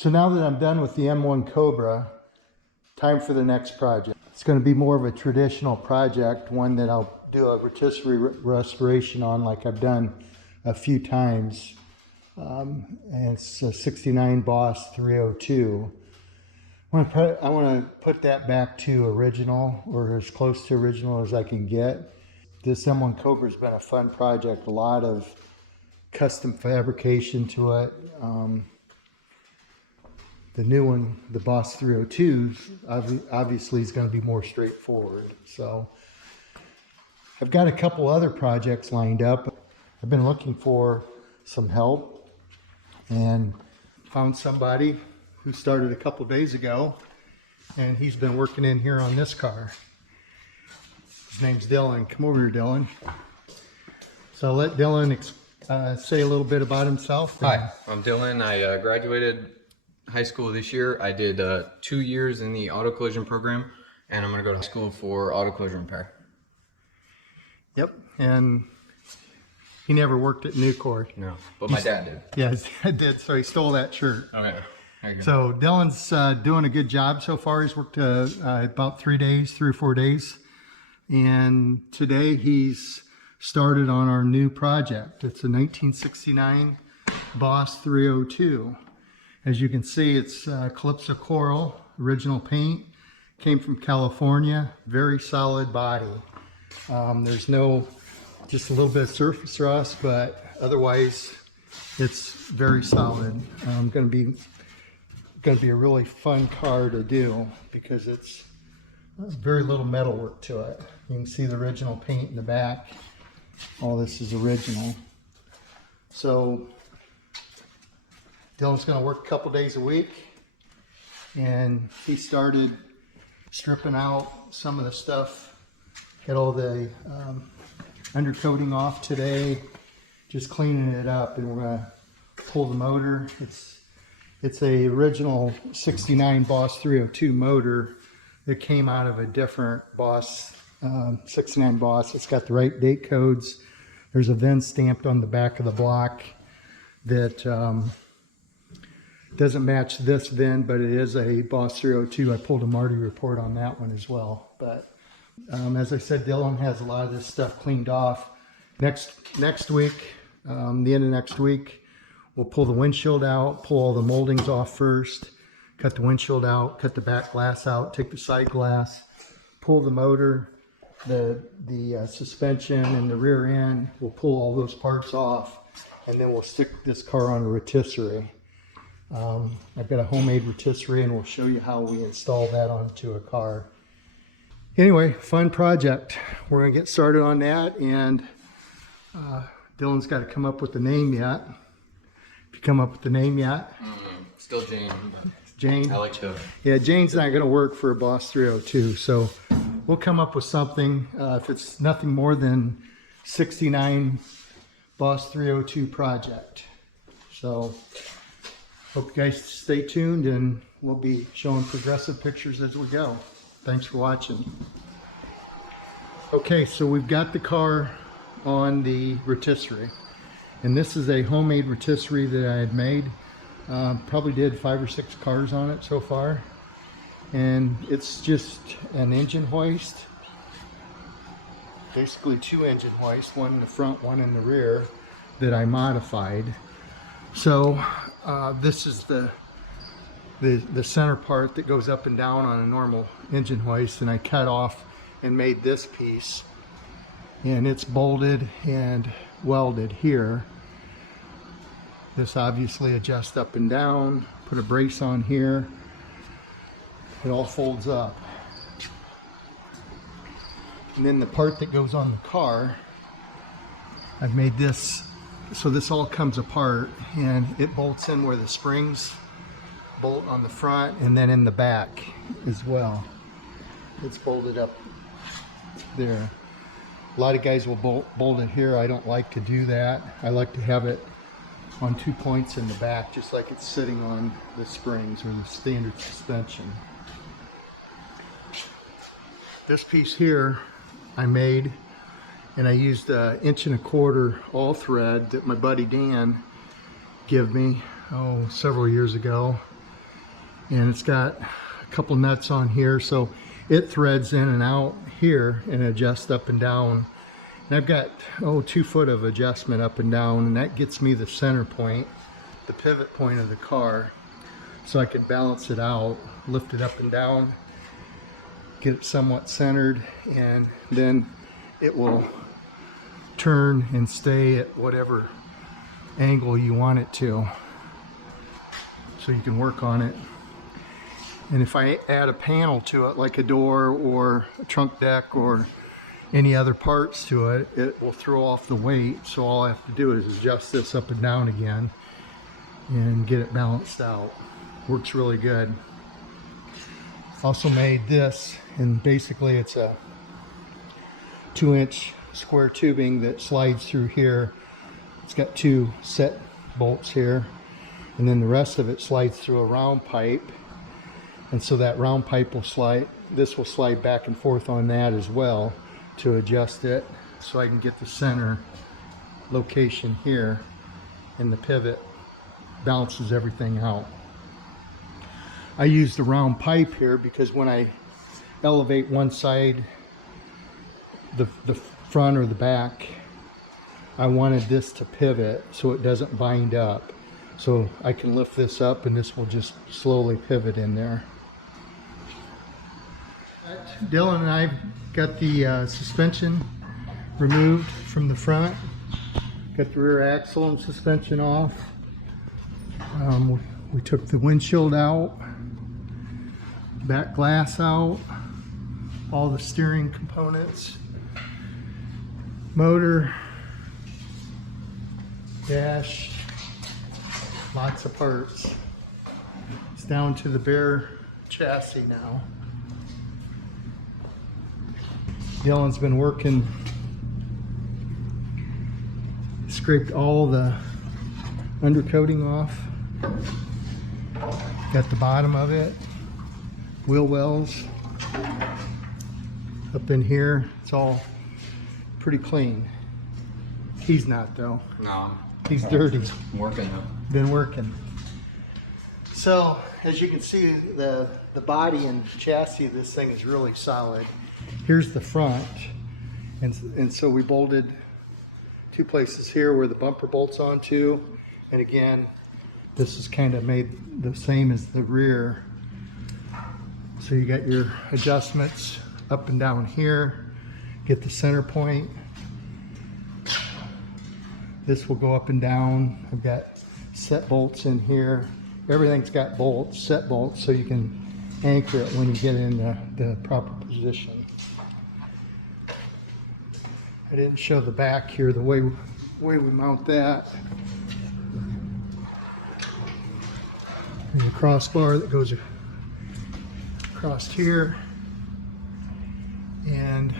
So now that I'm done with the M1 Cobra, time for the next project. It's going to be more of a traditional project, one that I'll do a rotisserie restoration on like I've done a few times. And it's a 69 Boss 302. I want to put that back to original, or as close to original as I can get. This M1 Cobra has been a fun project, a lot of custom fabrication to it. The new one, the Boss 302, obviously is going to be more straightforward. So I've got a couple other projects lined up. I've been looking for some help and found somebody who started a couple days ago, and he's been working in here on this car. His name's Dylan. Come over here, Dylan. So I'll let Dylan say a little bit about himself. Hi, I'm Dylan. I graduated high school this year. I did 2 years in the auto collision program, and I'm going to go to school for auto collision repair. Yep, and he never worked at Nucor. No, but my dad did. Yeah, his dad did, so he stole that shirt. Okay. There you go. So Dylan's doing a good job so far. He's worked about 3 or 4 days. And today he's started on our new project. It's a 1969 Boss 302. As you can see, it's Calypso Coral, original paint. Came from California, very solid body. There's just a little bit of surface rust, but otherwise it's very solid. Going to be a really fun car to do because it's very little metal work to it. You can see the original paint in the back. All this is original. So Dylan's going to work a couple days a week, and he started stripping out some of the stuff. Get all the undercoating off today, just cleaning it up, and we're going to pull the motor. It's a original 69 Boss 302 motor that came out of a different Boss 69 Boss. It's got the right date codes. There's a VIN stamped on the back of the block that doesn't match this VIN, but it is a Boss 302. I pulled a Marty report on that one as well. But as I said, Dylan has a lot of this stuff cleaned off. Next week, the end of next week, we'll pull the windshield out, pull all the moldings off first, cut the windshield out, cut the back glass out, take the side glass, pull the motor, the suspension and the rear end. We'll pull all those parts off, and then we'll stick this car on a rotisserie. I've got a homemade rotisserie, and we'll show you how we install that onto a car. Anyway, fun project. We're going to get started on that, and Dylan's got to come up with the name yet. If you come up with the name yet? Still Jane. Jane? I like to. Yeah, Jane's not going to work for a Boss 302, so we'll come up with something. If it's nothing more than 69 Boss 302 project. So hope you guys stay tuned, and we'll be showing progressive pictures as we go. Thanks for watching. Okay, so we've got the car on the rotisserie, and this is a homemade rotisserie that I had made. Probably did 5 or 6 cars on it so far, and it's just an engine hoist, basically 2 engine hoists, one in the front, one in the rear, that I modified. So this is the center part that goes up and down on a normal engine hoist, and I cut off and made this piece, and it's bolted and welded here. This obviously adjusts up and down, put a brace on here, it all folds up. And then the part that goes on the car, I've made this so this all comes apart, and it bolts in where the springs bolt on the front, and then in the back as well. It's bolted up there. A lot of guys will bolt it here. I don't like to do that. I like to have it on 2 points in the back, just like it's sitting on the springs or the standard suspension. This piece here I made, and I used 1 1/4 inch all thread that my buddy Dan gave me several years ago. and it's got a couple nuts on here, so it threads in and out here and adjusts up and down. And I've got 2 foot of adjustment up and down, and that gets me the center point, the pivot point of the car, so I can balance it out, lift it up and down, get it somewhat centered, and then it will turn and stay at whatever angle you want it to, so you can work on it. And if I add a panel to it, like a door or a trunk deck or any other parts to it, it will throw off the weight. So all I have to do is adjust this up and down again and get it balanced out. Works really good. Also made this, and basically it's a 2-inch square tubing that slides through here. It's got 2 set bolts here, and then the rest of it slides through a round pipe. And so that round pipe will slide, this will slide back and forth on that as well to adjust it, so I can get the center location here, and the pivot balances everything out. I use the round pipe here because when I elevate one side, the front or the back, I wanted this to pivot so it doesn't bind up. So I can lift this up and this will just slowly pivot in there. Dylan and I got the suspension removed from the front. Got the rear axle and suspension off. We took the windshield out, back glass out, all the steering components, motor, dash, lots of parts. It's down to the bare chassis now. Dylan's been working, scraped all the undercoating off, got the bottom of it, wheel wells up in here. It's all pretty clean. He's not though. No. He's dirty. I'm working though. Been working. So as you can see, the body and chassis of this thing is really solid. Here's the front, and so we bolted 2 places here where the bumper bolts onto, and again this is kind of made the same as the rear. So you got your adjustments up and down here, get the center point. This will go up and down. I've got set bolts in here. Everything's got bolts, set bolts, so you can anchor it when you get in the proper position. I didn't show the back here, the way we mount that. There's a crossbar that goes across here, and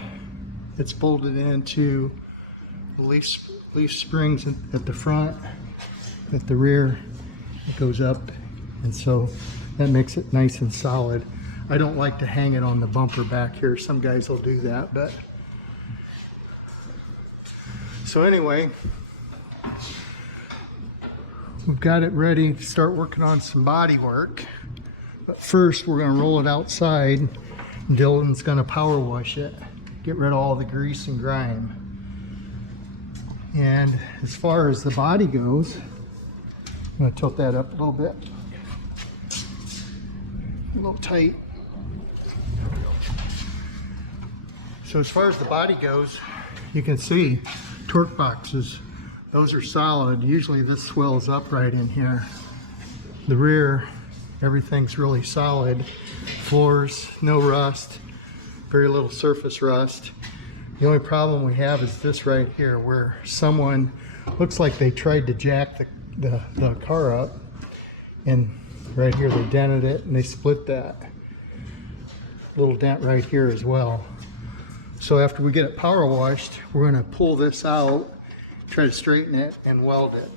it's bolted into the leaf springs at the front. At the rear it goes up, and so that makes it nice and solid. I don't like to hang it on the bumper back here. Some guys will do that, but so anyway, we've got it ready to start working on some body work. But first we're going to roll it outside. Dylan's going to power wash it, get rid of all the grease and grime. And as far as the body goes, I'm going to tilt that up a little bit. A little tight. So as far as the body goes, you can see torque boxes, those are solid. Usually this swells up right in here. The rear, everything's really solid. Floors, no rust, very little surface rust. The only problem we have is this right here, where someone, looks like they tried to jack the car up, and right here they dented it and they split that little dent right here as well. So after we get it power washed, we're going to pull this out, try to straighten it and weld it.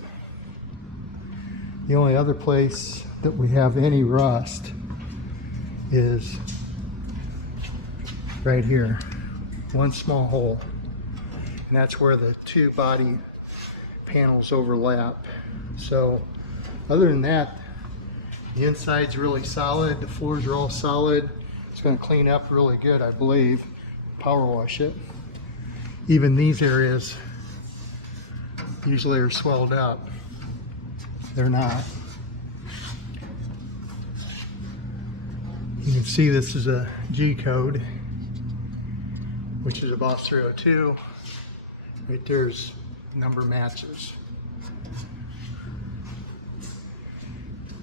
The only other place that we have any rust is right here, one small hole, and that's where the 2 body panels overlap. So other than that, The inside's really solid. The floors are all solid. It's going to clean up really good, I believe. Power wash it. Even these areas usually are swelled up. They're not. You can see this is a G code, which is a Boss 302. Right there's number matches.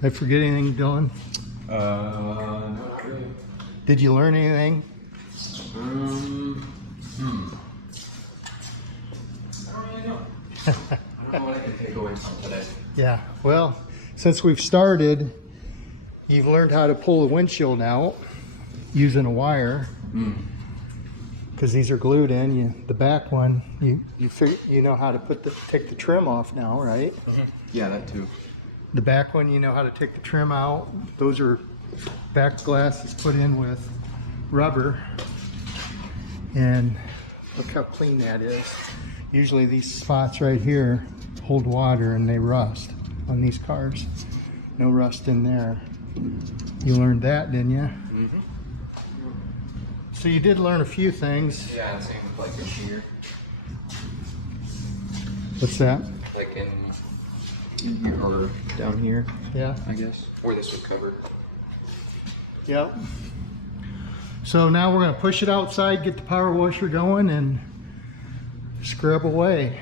Did I forget anything, Dylan? Not really. Did you learn anything? I don't really know. I don't know what I can take away from today. Yeah, well, since we've started, you've learned how to pull the windshield out using a wire. Because these are glued in. The back one, you know how to take the trim off now, right? Yeah, that too. The back one, you know how to take the trim out. Those are back glass is put in with rubber. And look how clean that is. Usually these spots right here hold water and they rust on these cars. No rust in there. You learned that, didn't you? So you did learn a few things. Yeah, same with like in here. What's that? Like in here or down here, Yeah. I guess. Where this would cover. Yep. So now we're going to push it outside, get the power washer going, and scrub away.